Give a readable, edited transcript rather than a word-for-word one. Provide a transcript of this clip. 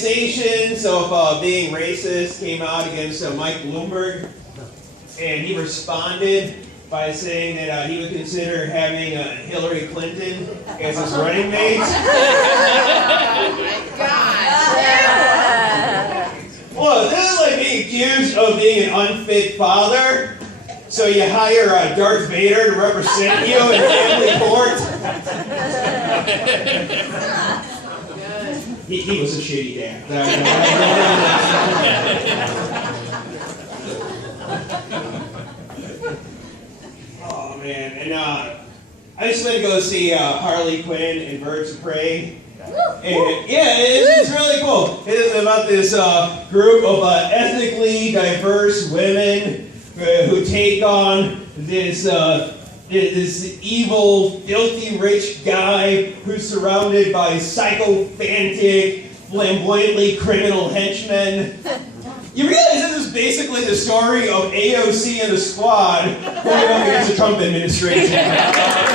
accusations of being racist came out against Mike Bloomberg, and he responded by saying that he would consider having Hillary Clinton as his running mate. Oh my God! Well, this is like being accused of being an unfit father. So you hire Darth Vader to represent you in family court. He was a shitty dad. Oh man, and I just went to go see Harley Quinn and Birds of Prey. And yeah, it's really cool. It is about this group of ethnically diverse women who take on this evil, filthy rich guy who's surrounded by sycophantic, flamboyantly criminal henchmen. You realize this is basically the story of AOC and the Squad going up against the Trump administration.